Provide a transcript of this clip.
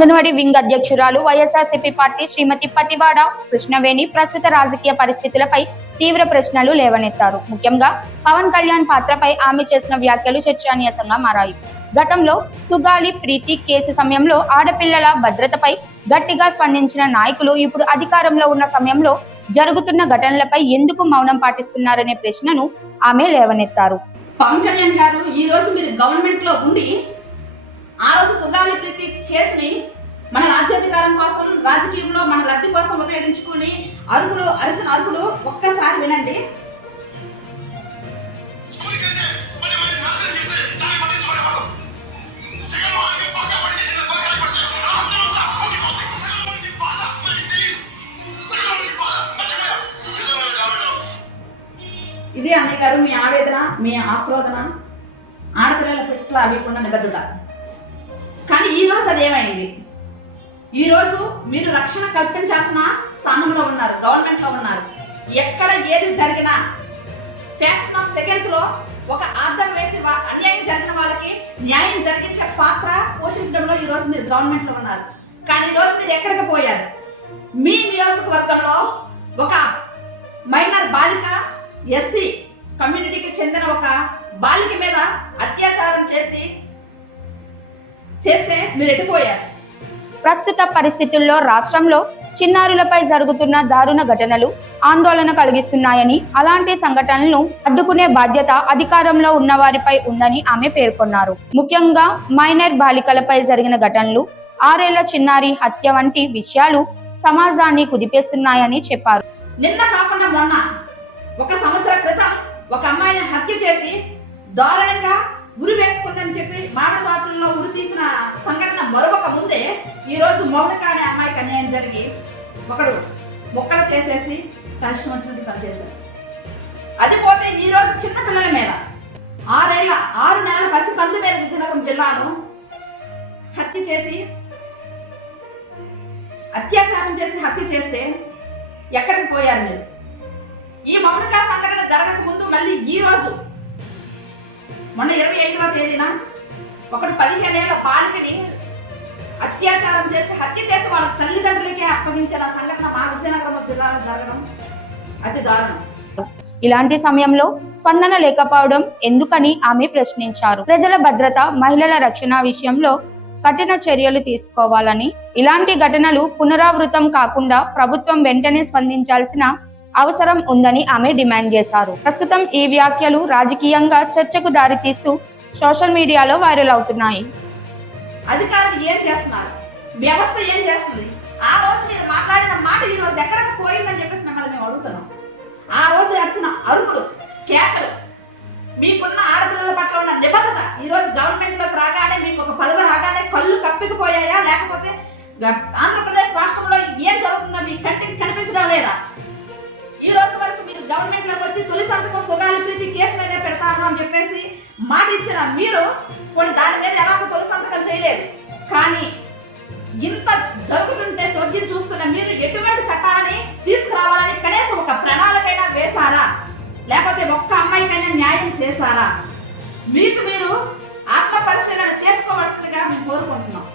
Anganwadi wing అధ్యక్షురాలు YSRCP party శ్రీమతి పతివాడ కృష్ణవేణి ప్రస్తుత రాజకీయ పరిస్థితులపై తీవ్ర ప్రశ్నలు లేవనెత్తారు. ముఖ్యంగా పవన్ కళ్యాణ్ పాత్రపై ఆమె చేసిన వ్యాఖ్యలు చర్చనీయాంశంగా మారాయి. గతంలో సుగాలి ప్రీతి కేసు సమయంలో ఆడపిల్లల భద్రతపై గట్టిగా స్పందించిన నాయకులు ఇప్పుడు అధికారంలో ఉన్న సమయంలో జరుగుతున్న ఘటనలపై ఎందుకు మౌనం పాటిస్తున్నారనే ప్రశ్నను ఆమె లేవనెత్తారు. పవన్ కళ్యాణ్ గారు ఈ రోజు మీరు గవర్నమెంట్ లో ఉండి ఆ రోజు సుగాలి ప్రీతి కేసుని మన రాజ్యాధికారం కోసం రాజకీయంలో మన లబ్ధి కోసం ఉపయోగించుకుని అరిసిన అరుపులు ఒక్కసారి వినండి. ఇదే అన్నయ్య గారు మీ ఆవేదన, మీ ఆక్రోధన, ఆడపిల్లల పెట్ల అవ్వకుండా నిబద్ధత. కానీ ఈరోజు అదేమైంది? ఈరోజు మీరు రక్షణ కల్పించాల్సిన స్థానంలో ఉన్నారు, గవర్నమెంట్లో ఉన్నారు. ఎక్కడ ఏది జరిగినా ఫ్యాక్షన్ ఆఫ్ సెకండ్స్ లో ఒక ఆర్డర్ వేసి అన్యాయం జరిగిన వాళ్ళకి న్యాయం జరిగించే పాత్ర పోషించడంలో ఈరోజు మీరు గవర్నమెంట్లో ఉన్నారు. కానీ ఈరోజు మీరు ఎక్కడికి పోయారు? మీ నియోజకవర్గంలో ఒక మైనర్ బాలిక, ఎస్సీ కమ్యూనిటీకి చెందిన ఒక బాలిక మీద అత్యాచారం చేస్తే మీరు ఎటుపోయారు? ప్రస్తుత పరిస్థితుల్లో రాష్ట్రంలో చిన్నారులపై జరుగుతున్న దారుణ ఘటనలు ఆందోళన కలిగిస్తున్నాయని, అలాంటి సంఘటనలను అడ్డుకునే బాధ్యత అధికారంలో ఉన్న వారిపై ఉందని ఆమె పేర్కొన్నారు. ముఖ్యంగా మైనర్ బాలికలపై జరిగిన ఘటనలు, 6 ఏళ్ల చిన్నారి హత్య వంటి విషయాలు సమాజాన్ని కుదిపేస్తున్నాయని చెప్పారు. నిన్న కాకుండా మొన్న 1 సంవత్సర క్రితం ఒక అమ్మాయిని హత్య చేసి దారుణంగా ఉరి వేసుకుందని చెప్పి మామిడి తోటల్లో ఉరి తీసిన సంఘటన మరొక ముందే ఈరోజు మౌనిక అనే అమ్మాయికి అన్యాయం జరిగి ఒకడు మొక్కలు చేసేసి తన ఇష్టం వచ్చినట్టు తను చేశారు. అది పోతే ఈరోజు చిన్న పిల్లల మీద 6 నెలల పసి కందు మీద విజయనగరం జిల్లాను అత్యాచారం చేసి హత్య చేస్తే ఎక్కడికి పోయారు మీరు? ఈ మౌనిక సంఘటన జరగక ముందు మళ్ళీ ఈ రోజు మొన్న 25వ తేదీన ఒకడు 15 ఏళ్ల బాలికని అత్యాచారం చేసి హత్య చేసి వాళ్ళ తల్లిదండ్రులకే అప్పగించిన సంఘటన మా విజయనగరం జిల్లాలో జరగడం అతి దారుణం. ఇలాంటి సమయంలో స్పందన లేకపోవడం ఎందుకని ఆమె ప్రశ్నించారు. ప్రజల భద్రత, మహిళల రక్షణ విషయంలో కఠిన చర్యలు తీసుకోవాలని, ఇలాంటి ఘటనలు పునరావృతం కాకుండా ప్రభుత్వం వెంటనే స్పందించాల్సిన అవసరం ఉందని ఆమె డిమాండ్ చేశారు. ప్రస్తుతం ఈ వ్యాఖ్యలు రాజకీయంగా చర్చకు దారితీస్తూ సోషల్ మీడియాలో వైరల్ అవుతున్నాయి. అధికారులు ఏం చేస్తున్నారు? వ్యవస్థ ఏం చేస్తుంది? ఆ రోజు మీరు మాట్లాడిన మాట ఈ రోజు ఎక్కడికి పోయిందని చెప్పేసి మిమ్మల్ని మేము అడుగుతున్నాం. ఆ రోజు వచ్చిన అరుపులు, కేకలు, మీకున్న ఆడపిల్లల పట్ల ఉన్న నిబద్ధత ఈ రోజు గవర్నమెంట్ లోకి రాగానే మీకు ఒక పదవి రాగానే కళ్ళు కప్పికిపోయాయా? లేకపోతే ఆంధ్రప్రదేశ్ రాష్ట్రంలో ఏం జరుగుతుందో మీ కంటికి కనిపించడం లేదా? ఈ రోజు వరకు మీరు గవర్నమెంట్ లోకి వచ్చి తొలి సంతకం సుగాలి ప్రీతి కేసు మీదే పెడతాను అని చెప్పేసి మాట ఇచ్చిన మీరు కొన్ని దాని మీద ఎలాగో తొలి సంతకం చేయలేదు. కానీ ఇంత జరుగుతుంటే చోద్యం చూస్తున్న మీరు ఎటువంటి చట్టాలని తీసుకురావాలని కనీసం ఒక ప్రణాళికైనా వేశారా? లేకపోతే ఒక్క అమ్మాయికైనా న్యాయం చేశారా? మీకు మీరు ఆత్మ పరిశీలన చేసుకోవాల్సిందిగా మేము కోరుకుంటున్నాం.